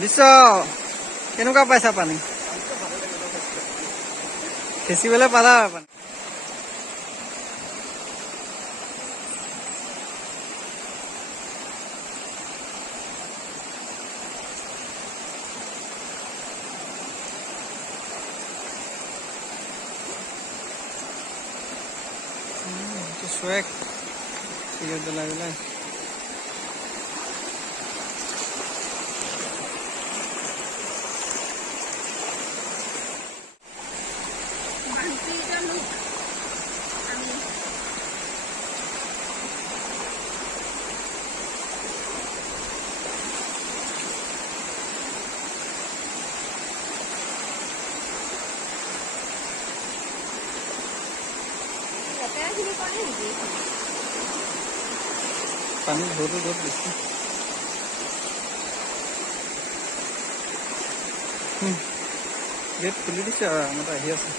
বিশ্ব কেনেকুৱা পাইছা পানী খেচিবলৈ পালা পানী swag siya dala-dala পানী ঢৌটো বহুত বেছি গেট খুলি দিছে আৰু আমাৰ আহি আছে